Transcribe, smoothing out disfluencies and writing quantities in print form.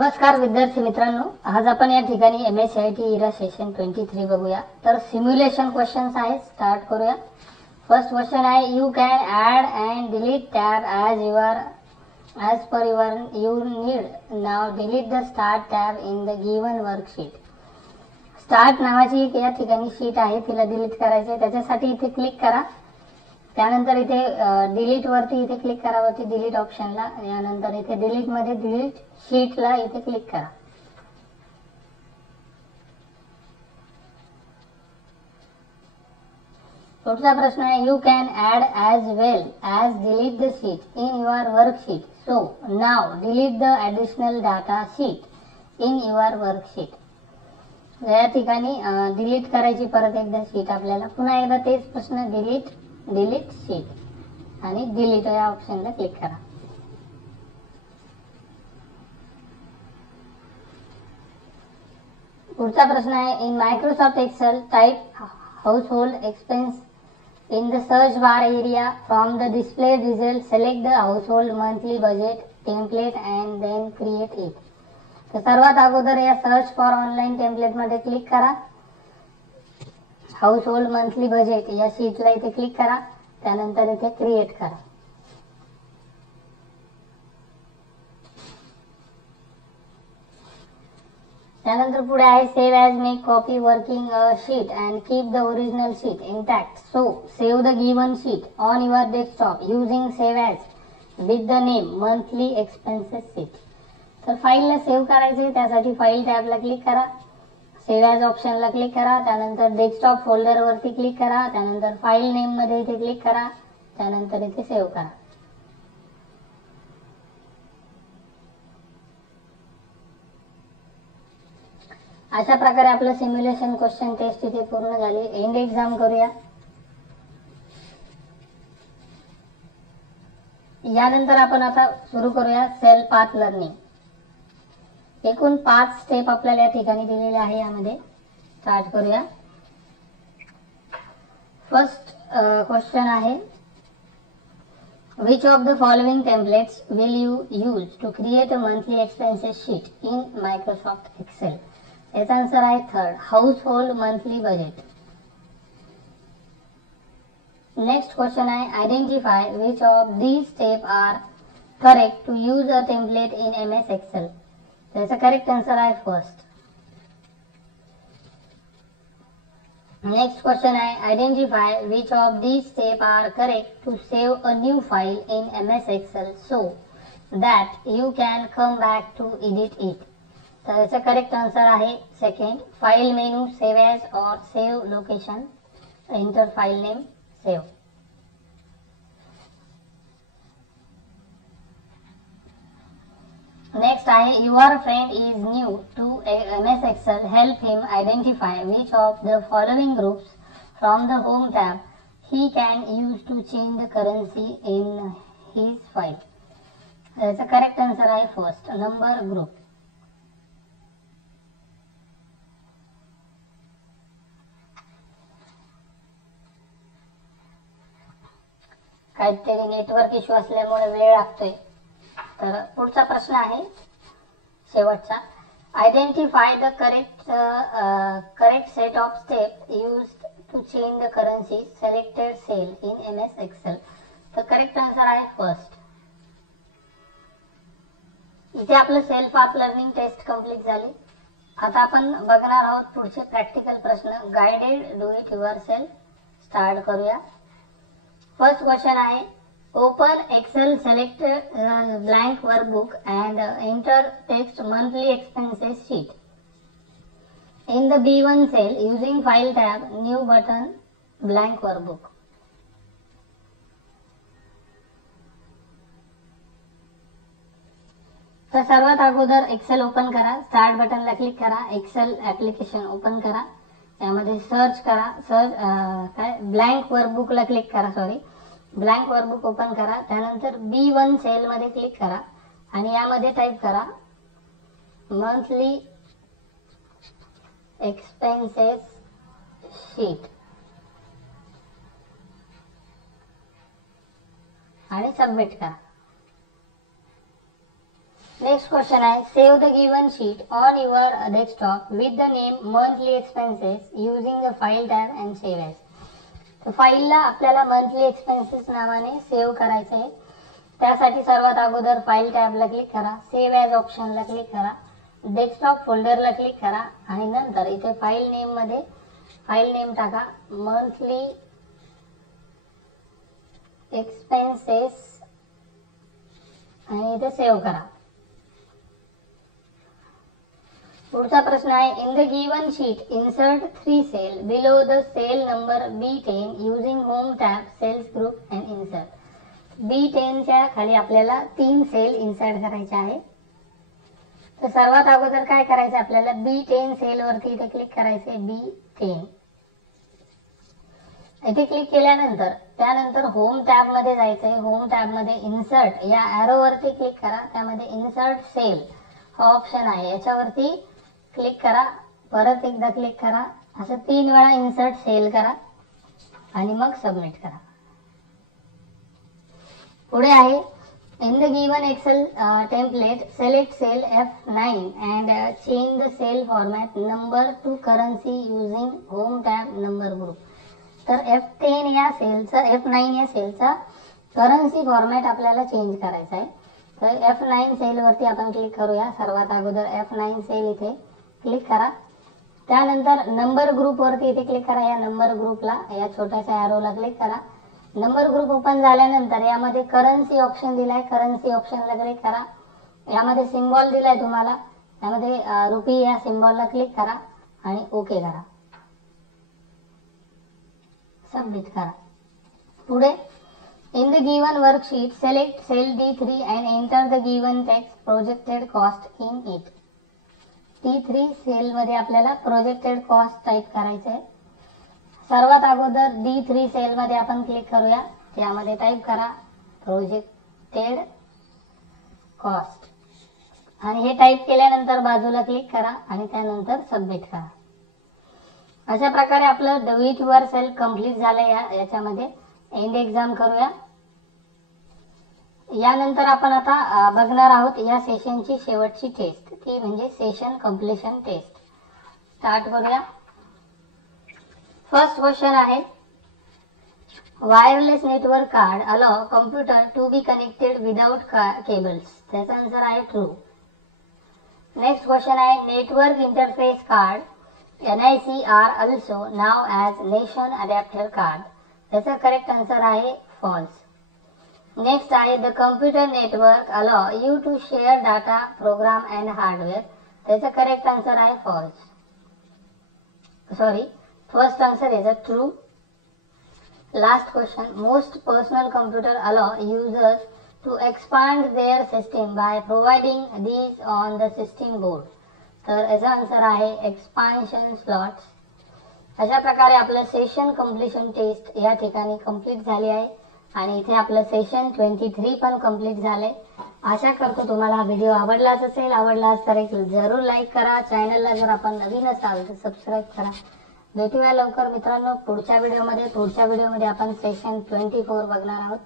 नमस्कार विद्यार्थी मित्रांनो, आज आपण या ठिकाणी MSCIT इरा सेशन 23 बघूया. तर सिम्युलेशन क्वेश्चन्स आहेत. स्टार्ट करूया. फर्स्ट क्वेश्चन आहे, you can add and delete tab as per your need. Now delete the start tab in the given worksheet. Start नावाची एक या ठिकाणी शीट आहे, तिला डिलीट करायची आहे. त्याच्यासाठी इथे क्लिक करा. त्यानंतर इथे डिलीट वरती इथे क्लिक करा, वरती डिलीट ऑप्शनला. यानंतर इथे डिलीट मध्ये डिलीट शीटला इथे क्लिक करा. पुढचा प्रश्न आहे, you can add as well as delete the sheet in your worksheet. So now delete the additional data sheet in your worksheet. या ठिकाणी डिलीट करायची परत एकदा शीट आपल्याला. पुन्हा एकदा तेच प्रश्न, डिलीट शीट आणि डिलीट या ऑप्शनला क्लिक करा. पुढचा प्रश्न आहे, in Microsoft Excel type household expense in the search bar area from the display result select the household monthly budget template and then create it. तर सर्वात अगोदर या सर्च फॉर ऑनलाईन टेम्पलेट मध्ये क्लिक करा. हाउसहोल्ड मंथली बजेट या शीटला इथे click करा. त्यानंतर इथे क्रिएट करा. त्यानंतर पुढे आहे, save as make copy working sheet and keep the original sheet intact. So save the given sheet on your desktop using save as with the name monthly expenses sheet. तर फाईलला save करायचे, त्यासाठी file टॅबला click करा. Save as ऑप्शनला click करा. त्यानंतर desktop folder वरती क्लिक करा. त्यानंतर फाईल नेम मध्ये इथे क्लिक करा. त्यानंतर इथे सेव्ह करा. अशा प्रकारे आपलं सिम्युलेशन क्वेश्चन टेस्ट इथे पूर्ण झाली. एंड एक्झाम करूया. यानंतर आपण आता सुरू करूया सेल्फ पाथ लर्निंग. एकूण 5 स्टेप आपल्याला या ठिकाणी दिलेले आहे. यामध्ये स्टार्ट करूया. फर्स्ट क्वेश्चन आहे, which of the following templates will you use to create a monthly expenses sheet in Microsoft Excel? याचा आन्सर आहे third, household monthly budget. Next question आहे, identify which of these steps are correct to use a template in MS Excel. त्याचा correct answer आहे first. Next question आहे, identify which of these steps are correct to save a new file in MS Excel so that you can come back to edit it. तर याचा correct answer आहे second, file menu save as और save location enter file name save. Next आहे, your friend is new to MS Excel. Help him identify which of the following groups from the home tab he can use to change the currency in his file. याचा correct answer आहे first, number group. काहीतरी network issue असल्यामुळे वेळ लागतोय. तर पुढचा प्रश्न आहे शेवटचा, identify the correct set of step used to change the currency selected cell in MS Excel. तर करेक्ट आन्सर आहे फर्स्ट. इथे आपलं self path learning test complete झाली. आता आपण बघणार आहोत पुढचे प्रॅक्टिकल प्रश्न, guided do it yourself. Start करूया. फर्स्ट क्वेश्चन आहे, open Excel, select blank workbook and enter text monthly expenses sheet in the B1 cell using file tab new button blank workbook. तर सर्वात अगोदर एक्सेल ओपन करा. Start बटनला click करा. Excel application open करा. यामध्ये search करा. ब्लँक वर्कबुकला क्लिक करा. ब्लँक वर्कबुक ओपन करा. त्यानंतर B1 सेल मध्ये क्लिक करा आणि यामध्ये टाइप करा मंथली एक्सपेन्सेस शीट आणि सबमिट करा. नेक्स्ट क्वेश्चन आहे save the given sheet on your desktop with the name monthly expenses using the file tab and save as. तर फाईलला आपल्याला मंथली एक्सपेन्सेस नावाने सेव्ह करायचं आहे. त्यासाठी सर्वात अगोदर फाईल टॅबला क्लिक करा, सेव्ह ॲज ऑप्शनला क्लिक करा, डेस्कटॉप फोल्डरला क्लिक करा आणि नंतर इथे फाईल नेम मध्ये फाईल नेम टाका मंथली एक्सपेन्सेस आणि इथे सेव्ह करा. पुढचा प्रश्न आहे in the given sheet insert 3 cell below the cell number B10 using home tab cells group and insert. B10 च्या खाली आपल्याला 3 सेल इन्सर्ट करायचे आहे. तर सर्वात अगोदर काय करायचं आपल्याला B10 सेल वरती इथे क्लिक करायचे B10. इथे क्लिक केल्यानंतर त्यानंतर होम टॅब मध्ये जायचंय. होम टॅब मध्ये इन्सर्ट या एरो वरती क्लिक करा, त्यामध्ये इन्सर्ट सेल हा ऑप्शन आहे याच्यावरती क्लिक करा, परत एकदा क्लिक करा, असं 3 वेळा इन्सर्ट सेल करा आणि मग सबमिट करा. पुढे आहे in the given Excel template select cell F9 and change the cell format number to currency using home tab number group. तर F9 या सेलचा करन्सी फॉर्मॅट आपल्याला चेंज करायचा आहे. तर F9 सेल वरती आपण क्लिक करूया. सर्वात अगोदर F9 सेल इथे क्लिक करा, त्यानंतर नंबर ग्रुप वरती इथे क्लिक करा. या नंबर ग्रुपला या छोट्याशा एरोला क्लिक करा. नंबर ग्रुप ओपन झाल्यानंतर यामध्ये करन्सी ऑप्शन दिलाय, करन्सी ऑप्शनला क्लिक करा. यामध्ये सिम्बॉल दिलाय तुम्हाला, यामध्ये रुपी या सिम्बॉलला क्लिक करा आणि ओके करा, सबमिट करा. पुढे in the given worksheet select cell D3 and enter the given text projected cost in it. D3 cell मध्ये आपल्याला प्रोजेक्टेड कॉस्ट टाइप करायचे आहे. सर्वात अगोदर D3 सेल मध्ये आपण क्लिक करूया, त्यामध्ये टाइप करा प्रोजेक्टेड कॉस्ट आणि हे टाइप केल्यानंतर बाजूला क्लिक करा आणि त्यानंतर सबमिट करा. अशा प्रकारे आपलं do it your self complete झालंय. याच्यामध्ये एंड एक्झाम करूया. यानंतर आपण आता बघणार आहोत या सेशनची शेवटची टेस्ट, ती म्हणजे सेशन कंप्लीशन टेस्ट. स्टार्ट करूया. फर्स्ट क्वेश्चन आहे wireless network card allow computer to be connected without cables. त्याचा आन्सर आहे ट्रू. नेक्स्ट क्वेश्चन आहे network interface card NIC are also now as nation adapter card. त्याचा correct answer आहे false. Next आहे the computer network allow you to share data program and hardware. त्याचा correct answer आहे false. First answer is a true. Last question most personal computer allow users to expand their system by providing these on the system board. तर याचा answer आहे expansion slots. अशा प्रकारे आपलं session completion taste या ठिकाणी complete झाली आहे आणि इथे आपलं सेशन 23 पण कंप्लीट झालंय. आशा करतो तुम्हाला हा व्हिडिओ आवडलाच असेल. आवडलाच तर एक जरूर लाईक करा. चॅनलला जर आपण नवीन असाल तर सबस्क्राईब करा. भेटूया लवकर मित्रांनो पुढच्या व्हिडिओमध्ये. आपण सेशन 24 बघणार आहोत.